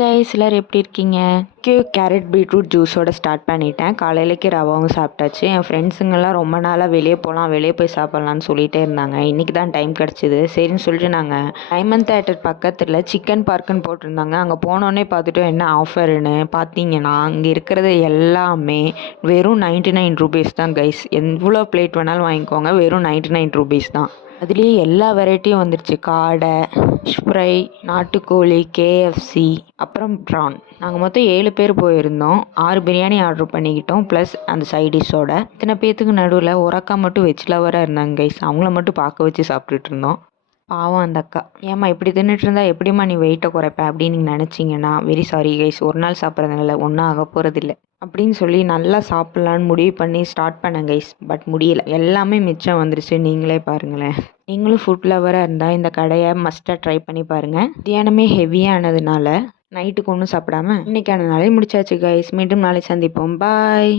Guys எல்லாரும் எப்படி இருக்கீங்க? கேரட் பீட்ரூட் ஜூஸோட ஸ்டார்ட் பண்ணிட்டேன். காலையிலக்கு ரவாவும் சாப்பிட்டாச்சு. என் ஃப்ரெண்ட்ஸுங்கெல்லாம் ரொம்ப நாளாக வெளியே போகலாம், வெளியே போய் சாப்பிட்லான்னு சொல்லிகிட்டே இருந்தாங்க. இன்றைக்கி தான் டைம் கிடச்சிது. சரின்னு சொல்லிட்டு நாங்கள் டைமண்ட் தேட்டர் பக்கத்தில் சிக்கன் பார்க்குன்னு போட்டிருந்தாங்க. அங்கே போனோடனே பார்த்துட்டு என்ன ஆஃபர்னு பார்த்தீங்கன்னா, அங்கே இருக்கிறது எல்லாமே வெறும் 99 ரூபீஸ் தான் கைஸ். எவ்வளோ பிளேட் வேணாலும் வாங்கிக்கோங்க, வெறும் 99 ரூபீஸ் தான். அதுலேயே எல்லா வெரைட்டியும் வந்துருச்சு. காடை, ஃப்ரை, நாட்டுக்கோழி, கேஎஃப்சி, அப்புறம் ப்ரான். நாங்கள் மொத்தம் 7 பேர் போயிருந்தோம். 6 பிரியாணி ஆர்டர் பண்ணிக்கிட்டோம், ப்ளஸ் அந்த சைடிஷோட. இத்தனை பேர்த்துக்கு நடுவில் ஒரு அக்கா மட்டும் வெஜ் லவராக இருந்தாங்க கைஸ். அவங்கள மட்டும் பார்க்க வச்சு சாப்பிட்டுட்டு இருந்தோம். பாவம் அந்த அக்கா. ஏம்மா இப்படி தின்னுட்டு இருந்தா எப்படிம்மா நீ வெயிட்டை குறைப்ப அப்படின்னு நீங்கள் நினச்சிங்கன்னா வெரி சாரி கைஸ். ஒரு நாள் சாப்பிட்றதுனால ஒன்றும் ஆக போகிறதில்ல அப்படின்னு சொல்லி நல்லா சாப்பிட்லான்னு முடிவு பண்ணி ஸ்டார்ட் பண்ணேன் கைஸ். பட் முடியல, எல்லாமே மிச்சம் வந்துருச்சு. நீங்களே பாருங்களேன். நீங்களும் ஃபுட் லவராக இருந்தால் இந்த கடையை மஸ்ட்டாக ட்ரை பண்ணி பாருங்கள். தியானமே ஹெவியானதுனால நைட்டுக்கு ஒன்றும் சாப்பிடாம இன்றைக்கான நாளே முடிச்சாச்சு கைஸ். மீண்டும் நாளை சந்திப்போம். பாய்.